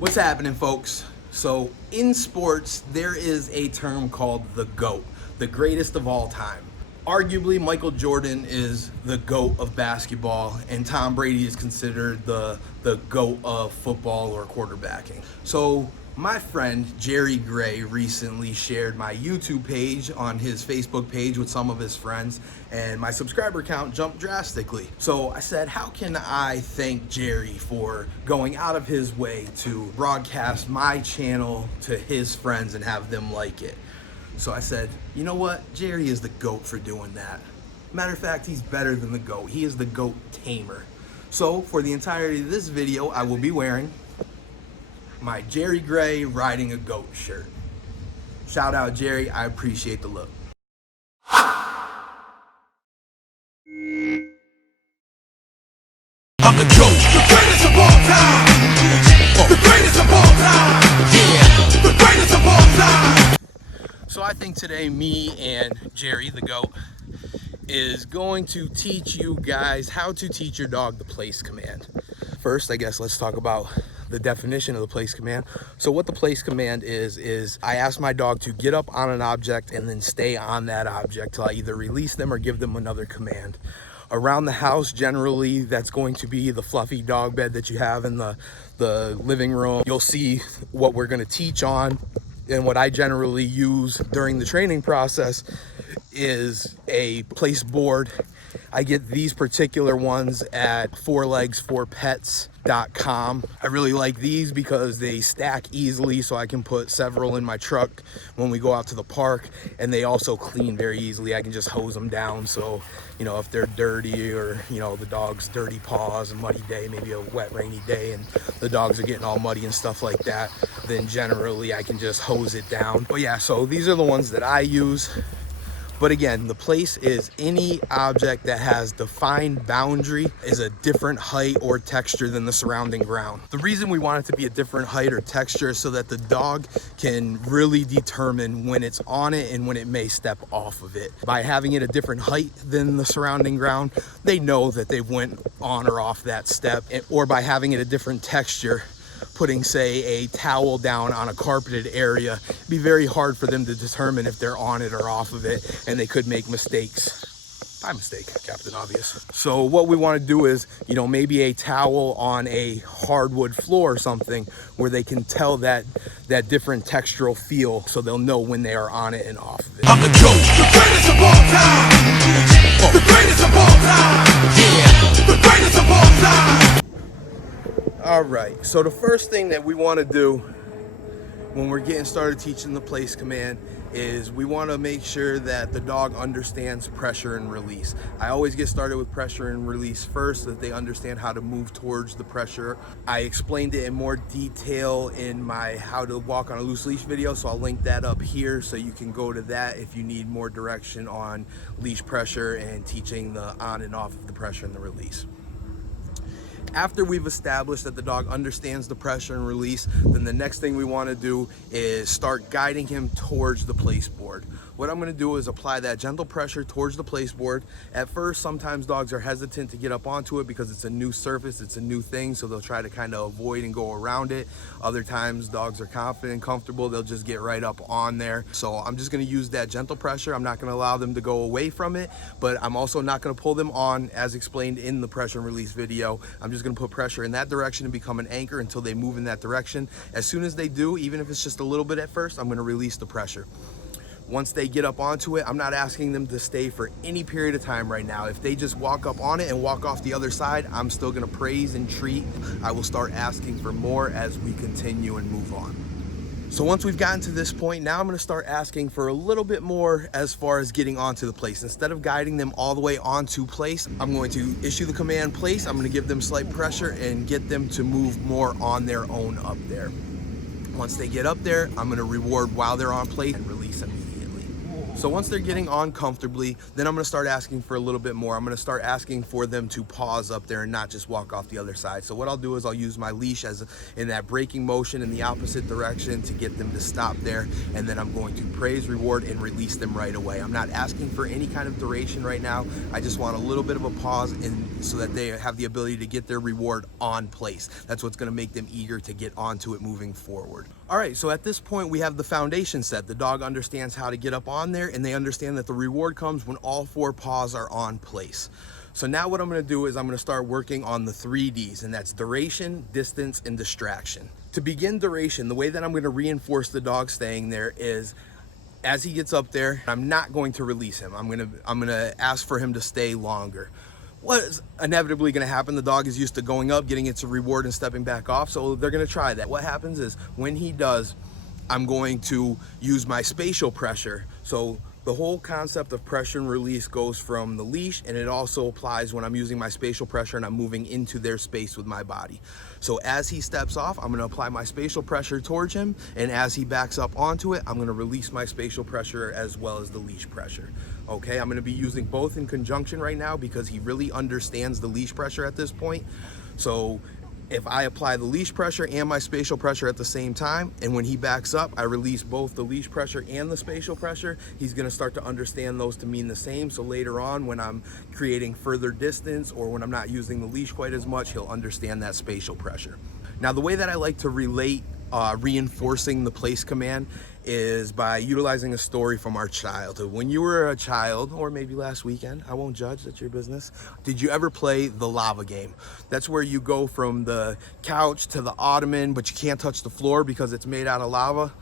What's happening, folks? So in sports, there is a term called the GOAT, the greatest of all time. Arguably, Michael Jordan is the GOAT of basketball, and Tom Brady is considered the GOAT of football or quarterbacking. So my friend Jerry Gray recently shared my YouTube page on his Facebook page with some of his friends, and my subscriber count jumped drastically. So I said, how can I thank Jerry for going out of his way to broadcast my channel to his friends and have them like it? So I said, you know what? Jerry is the GOAT for doing that. Matter of fact, he's better than the GOAT. He is the GOAT tamer. So for the entirety of this video, I will be wearing my Jerry Gray Riding a Goat shirt. Shout out, Jerry. I appreciate the look. I'm the GOAT, the greatest of all time. The greatest of all time. Yeah, the greatest of all time. So I think today me and Jerry, the GOAT, is going to teach you guys how to teach your dog the place command. First, I guess let's talk about the definition of the place command. So what the place command is I ask my dog to get up on an object and then stay on that object till I either release them or give them another command. Around the house, generally, that's going to be the fluffy dog bed that you have in the living room. You'll see what we're gonna teach on, and what I generally use during the training process is a place board. I get these particular ones at 4legs4pets.com. I really like these because they stack easily, so I can put several in my truck when we go out to the park, and they also clean very easily. I can just hose them down, so you know, if they're dirty, or you know, the dog's dirty paws, a muddy day, maybe a wet rainy day, and the dogs are getting all muddy and stuff like that, then generally I can just hose it down. But yeah, so these are the ones that I use. But again, the place is any object that has defined boundary, is a different height or texture than the surrounding ground. The reason we want it to be a different height or texture is so that the dog can really determine when it's on it and when it may step off of it. By having it a different height than the surrounding ground, they know that they went on or off that step. Or by having it a different texture, putting, say, a towel down on a carpeted area, it'd be very hard for them to determine if they're on it or off of it, and they could make mistakes. By mistake, Captain Obvious. So what we want to do is, you know, maybe a towel on a hardwood floor or something where they can tell that different textural feel, so they'll know when they are on it and off of it. I'm the GOAT, the greatest of all time. The greatest of all time. Yeah, the greatest of all time. All right, so the first thing that we want to do when we're getting started teaching the place command is we want to make sure that the dog understands pressure and release. I always get started with pressure and release first, so that they understand how to move towards the pressure. I explained it in more detail in my how to walk on a loose leash video, so I'll link that up here so you can go to that if you need more direction on leash pressure and teaching the on and off of the pressure and the release. After we've established that the dog understands the pressure and release, then the next thing we want to do is start guiding him towards the place board. What I'm going to do is apply that gentle pressure towards the place board. At first, sometimes dogs are hesitant to get up onto it because it's a new surface, it's a new thing, so they'll try to kind of avoid and go around it. Other times, dogs are confident and comfortable, they'll just get right up on there. So I'm just going to use that gentle pressure. I'm not going to allow them to go away from it, but I'm also not going to pull them on, as explained in the pressure and release video. I'm just going to put pressure in that direction and become an anchor until they move in that direction. As soon as they do, even if it's just a little bit at first, I'm going to release the pressure. Once they get up onto it, I'm not asking them to stay for any period of time right now. If they just walk up on it and walk off the other side, I'm still gonna praise and treat. I will start asking for more as we continue and move on. So once we've gotten to this point, now I'm gonna start asking for a little bit more as far as getting onto the place. Instead of guiding them all the way onto place, I'm going to issue the command place. I'm gonna give them slight pressure and get them to move more on their own up there. Once they get up there, I'm gonna reward while they're on place and release immediately. So once they're getting on comfortably, then I'm gonna start asking for a little bit more. I'm gonna start asking for them to pause up there and not just walk off the other side. So what I'll do is I'll use my leash in that braking motion in the opposite direction to get them to stop there. And then I'm going to praise, reward, and release them right away. I'm not asking for any kind of duration right now. I just want a little bit of a pause so that they have the ability to get their reward on place. That's what's gonna make them eager to get onto it moving forward. All right, so at this point we have the foundation set. The dog understands how to get up on there, and they understand that the reward comes when all 4 paws are on place. So now what I'm gonna do is I'm gonna start working on the 3 Ds, and that's duration, distance, and distraction. To begin duration, the way that I'm gonna reinforce the dog staying there is as he gets up there, I'm not going to release him. I'm gonna ask for him to stay longer. What's inevitably going to happen? The dog is used to going up, getting its reward, and stepping back off, so they're going to try that. What happens is when he does, I'm going to use my spatial pressure. So the whole concept of pressure and release goes from the leash, and it also applies when I'm using my spatial pressure and I'm moving into their space with my body. So as he steps off, I'm going to apply my spatial pressure towards him, and as he backs up onto it, I'm going to release my spatial pressure as well as the leash pressure. Okay, I'm going to be using both in conjunction right now because he really understands the leash pressure at this point. So if I apply the leash pressure and my spatial pressure at the same time, and when he backs up, I release both the leash pressure and the spatial pressure, he's gonna start to understand those to mean the same. So later on, when I'm creating further distance or when I'm not using the leash quite as much, he'll understand that spatial pressure. Now, the way that I like to relate reinforcing the place command is by utilizing a story from our childhood. When you were a child, or maybe last weekend, I won't judge, that's your business, did you ever play the lava game? That's where you go from the couch to the ottoman, but you can't touch the floor because it's made out of lava.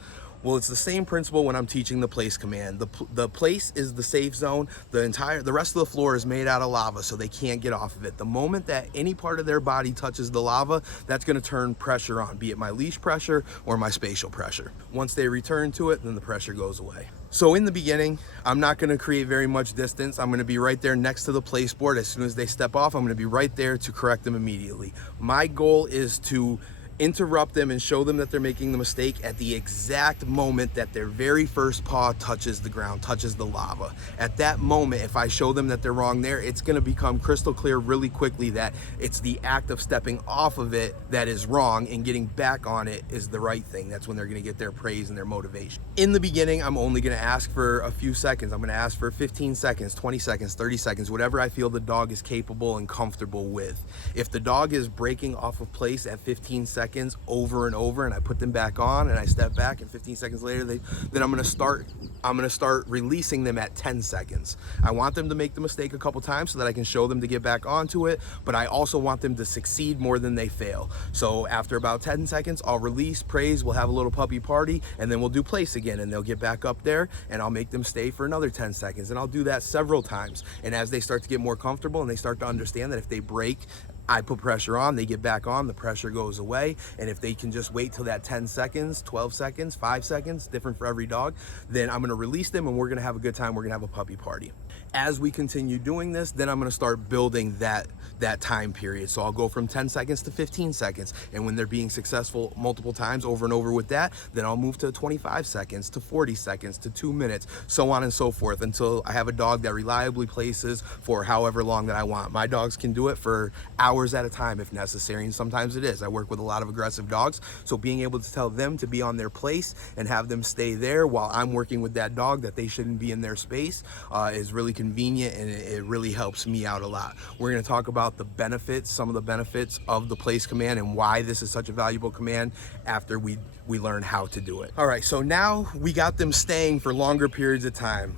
Well, it's the same principle when I'm teaching the place command. The place is the safe zone. The rest of the floor is made out of lava, so they can't get off of it. The moment that any part of their body touches the lava, that's gonna turn pressure on, be it my leash pressure or my spatial pressure. Once they return to it, then the pressure goes away. So in the beginning, I'm not gonna create very much distance. I'm gonna be right there next to the place board. As soon as they step off, I'm gonna be right there to correct them immediately. My goal is to interrupt them and show them that they're making the mistake at the exact moment that their very first paw touches the ground, touches the lava. At that moment, if I show them that they're wrong there, it's gonna become crystal clear really quickly that it's the act of stepping off of it that is wrong and getting back on it is the right thing. That's when they're gonna get their praise and their motivation. In the beginning, I'm only gonna ask for a few seconds. I'm gonna ask for 15 seconds, 20 seconds, 30 seconds, whatever I feel the dog is capable and comfortable with. If the dog is breaking off of place at 15 seconds over and over, and I put them back on and I step back, and 15 seconds later then I'm gonna start releasing them at 10 seconds. I want them to make the mistake a couple times so that I can show them to get back onto it, but I also want them to succeed more than they fail. So after about 10 seconds, I'll release, praise, we'll have a little puppy party, and then we'll do place again, and they'll get back up there, and I'll make them stay for another 10 seconds, and I'll do that several times. And as they start to get more comfortable and they start to understand that if they break, I put pressure on, they get back on, the pressure goes away. And if they can just wait till that 10 seconds, 12 seconds, 5 seconds, different for every dog, then I'm gonna release them and we're gonna have a good time, we're gonna have a puppy party. As we continue doing this, then I'm gonna start building that time period. So I'll go from 10 seconds to 15 seconds. And when they're being successful multiple times over and over with that, then I'll move to 25 seconds, to 40 seconds, to 2 minutes, so on and so forth, until I have a dog that reliably places for however long that I want. My dogs can do it for hours at a time if necessary, and sometimes it is. I work with a lot of aggressive dogs, so being able to tell them to be on their place and have them stay there while I'm working with that dog that they shouldn't be in their space is really convenient, and it really helps me out a lot. We're going to talk about the benefits, some of the benefits of the place command and why this is such a valuable command after we learn how to do it. All right, so now we got them staying for longer periods of time.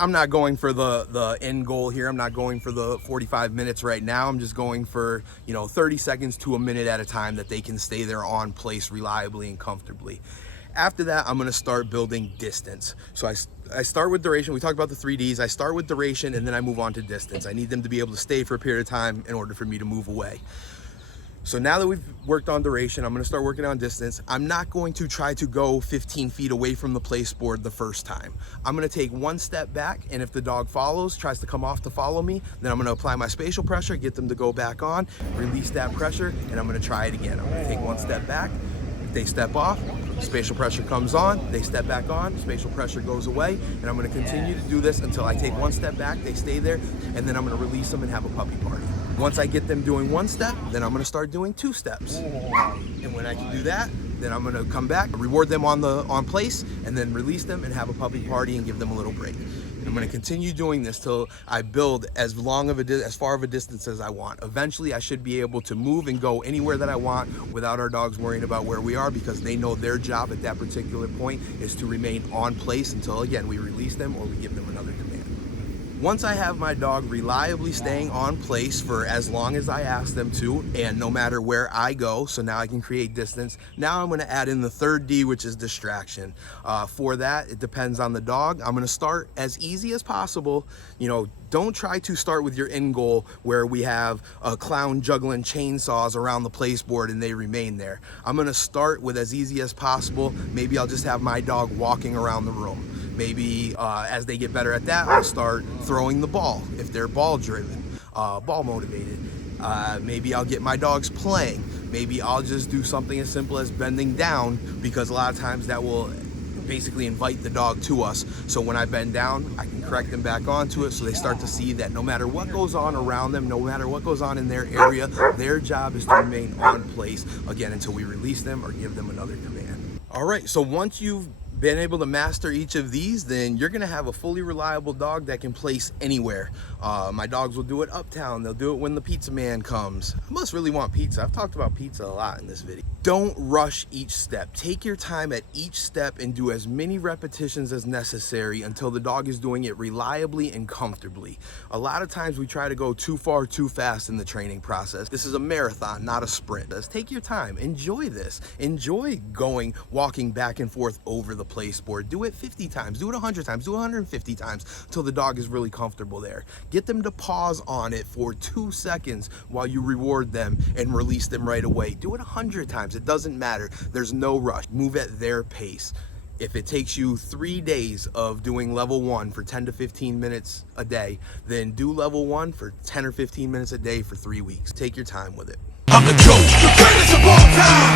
I'm not going for the end goal here. I'm not going for the 45 minutes right now. I'm just going for, 30 seconds to a minute at a time that they can stay there on place reliably and comfortably. After that, I'm gonna start building distance. So I start with duration. We talked about the 3 Ds. I start with duration and then I move on to distance. I need them to be able to stay for a period of time in order for me to move away. So now that we've worked on duration, I'm gonna start working on distance. I'm not going to try to go 15 feet away from the place board the first time. I'm gonna take one step back, and if the dog tries to come off to follow me, then I'm gonna apply my spatial pressure, get them to go back on, release that pressure, and I'm gonna try it again. I'm gonna take one step back, They step off, spatial pressure comes on, they step back on, spatial pressure goes away, and I'm gonna continue to do this until I take one step back, they stay there, and then I'm gonna release them and have a puppy party. Once I get them doing one step, then I'm gonna start doing 2 steps. And when I can do that, then I'm gonna come back, reward them on place, and then release them and have a puppy party and give them a little break. And I'm gonna continue doing this till I build as far of a distance as I want. Eventually, I should be able to move and go anywhere that I want without our dogs worrying about where we are, because they know their job at that particular point is to remain on place until, again, we release them or we give them another command. Once I have my dog reliably staying on place for as long as I ask them to, and no matter where I go, so now I can create distance, now I'm gonna add in the third D, which is distraction. For that, it depends on the dog. I'm gonna start as easy as possible. You know, don't try to start with your end goal where we have a clown juggling chainsaws around the place board and they remain there. I'm gonna start with as easy as possible. Maybe I'll just have my dog walking around the room. Maybe as they get better at that, I'll start throwing the ball if they're ball driven, ball motivated. Maybe I'll get my dogs playing. Maybe I'll just do something as simple as bending down, because a lot of times that will basically invite the dog to us. So when I bend down, I can correct them back onto it, so they start to see that no matter what goes on around them, no matter what goes on in their area, their job is to remain on place, again, until we release them or give them another command. All right, so once you've been able to master each of these, then you're gonna have a fully reliable dog that can place anywhere. My dogs will do it uptown. They'll do it when the pizza man comes. I must really want pizza. I've talked about pizza a lot in this video. Don't rush each step. Take your time at each step and do as many repetitions as necessary until the dog is doing it reliably and comfortably. A lot of times we try to go too far too fast in the training process. This is a marathon, not a sprint. Let's take your time. Enjoy this. Enjoy walking back and forth over the place board. Do it 50 times, do it 100 times, do it 150 times until the dog is really comfortable there. Get them to pause on it for 2 seconds while you reward them and release them right away. Do it 100 times. It doesn't matter. There's no rush. Move at their pace. If it takes you 3 days of doing level 1 for 10 to 15 minutes a day, then do level 1 for 10 or 15 minutes a day for 3 weeks. Take your time with it. I'm the GOAT, the greatest of all time.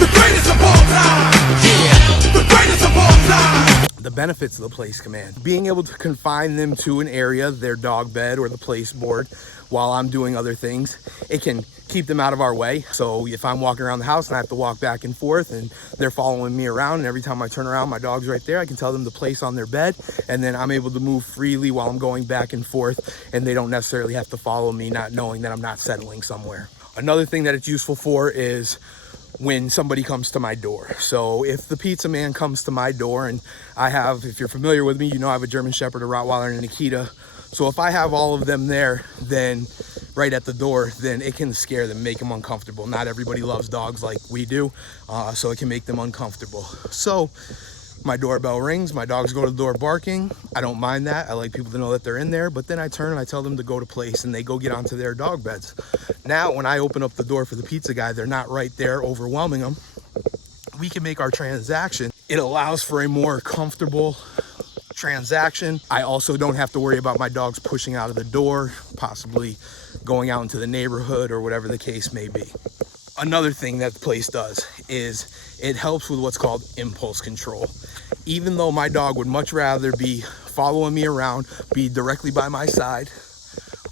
The greatest of all time. Yeah, the greatest of all time. The benefits of the place command: being able to confine them to an area, their dog bed or the place board, while I'm doing other things. It can keep them out of our way. So if I'm walking around the house and I have to walk back and forth and they're following me around, and every time I turn around, my dog's right there, I can tell them to place on their bed, and then I'm able to move freely while I'm going back and forth, and they don't necessarily have to follow me, not knowing that I'm not settling somewhere. Another thing that it's useful for is when somebody comes to my door. So if the pizza man comes to my door, and if you're familiar with me, you know I have a German Shepherd, a Rottweiler, and an Akita. So if I have all of them there, then right at the door, then it can scare them, make them uncomfortable. Not everybody loves dogs like we do, so it can make them uncomfortable. So my doorbell rings, my dogs go to the door barking. I don't mind that. I like people to know that they're in there, but then I turn and I tell them to go to place, and they go get onto their dog beds. Now, when I open up the door for the pizza guy, they're not right there overwhelming them. We can make our transaction. It allows for a more comfortable transaction. I also don't have to worry about my dogs pushing out of the door, possibly going out into the neighborhood or whatever the case may be. Another thing that the place does is it helps with what's called impulse control. Even though my dog would much rather be following me around, be directly by my side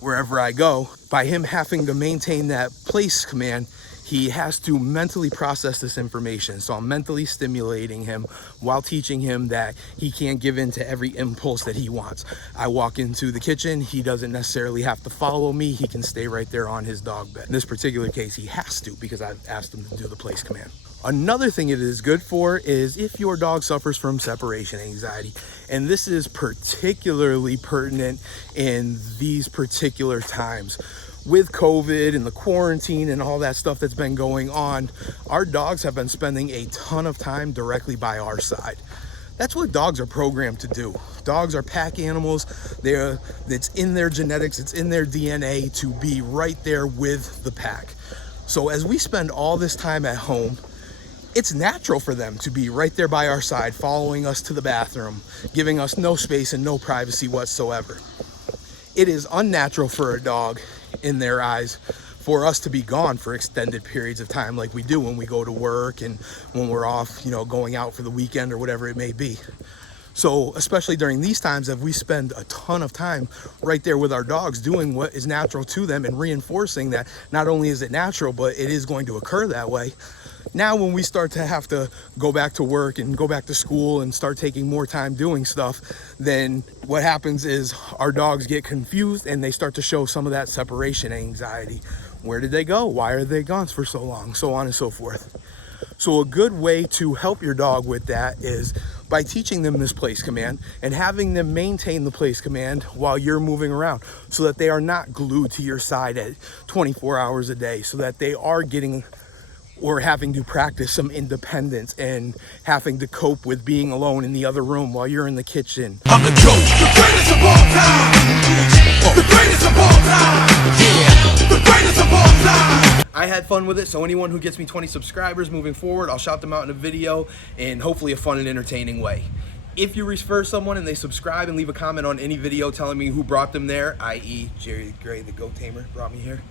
wherever I go, by him having to maintain that place command, he has to mentally process this information. So I'm mentally stimulating him while teaching him that he can't give in to every impulse that he wants. I walk into the kitchen, he doesn't necessarily have to follow me. He can stay right there on his dog bed. In this particular case, he has to, because I've asked him to do the place command. Another thing it is good for is if your dog suffers from separation anxiety, and this is particularly pertinent in these particular times. With COVID and the quarantine and all that stuff that's been going on, our dogs have been spending a ton of time directly by our side. That's what dogs are programmed to do. Dogs are pack animals. It's in their genetics, it's in their DNA to be right there with the pack. So as we spend all this time at home, it's natural for them to be right there by our side, following us to the bathroom, giving us no space and no privacy whatsoever. It is unnatural for a dog, in their eyes, for us to be gone for extended periods of time like we do when we go to work and when we're off, you know, going out for the weekend or whatever it may be. So especially during these times, if we spend a ton of time right there with our dogs doing what is natural to them and reinforcing that not only is it natural, but it is going to occur that way. Now when we start to have to go back to work and go back to school and start taking more time doing stuff, then what happens is our dogs get confused and they start to show some of that separation anxiety. Where did they go? Why are they gone for so long? So on and so forth. So a good way to help your dog with that is by teaching them this place command and having them maintain the place command while you're moving around, so that they are not glued to your side at 24 hours a day, so that they are getting or having to practice some independence and having to cope with being alone in the other room while you're in the kitchen. I'm the GOAT, the greatest of all time. The greatest of all time. Yeah, the greatest of all time. I had fun with it, so anyone who gets me 20 subscribers moving forward, I'll shout them out in a video in hopefully a fun and entertaining way. If you refer someone and they subscribe and leave a comment on any video telling me who brought them there, i.e. Jerry Gray, the goat tamer, brought me here,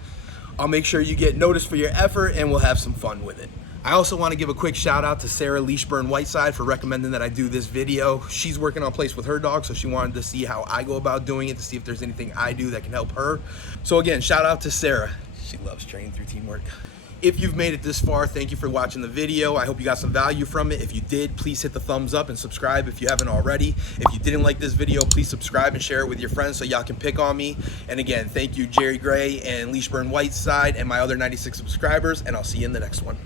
I'll make sure you get noticed for your effort and we'll have some fun with it. I also want to give a quick shout out to Sarah Leashburn Whiteside for recommending that I do this video. She's working on place with her dog, so she wanted to see how I go about doing it, to see if there's anything I do that can help her. So again, shout out to Sarah. She loves training through teamwork. If you've made it this far, thank you for watching the video. I hope you got some value from it. If you did, please hit the thumbs up and subscribe if you haven't already. If you didn't like this video, please subscribe and share it with your friends so y'all can pick on me. And again, thank you Jerry Gray and Leashburn Whiteside and my other 96 subscribers, and I'll see you in the next one.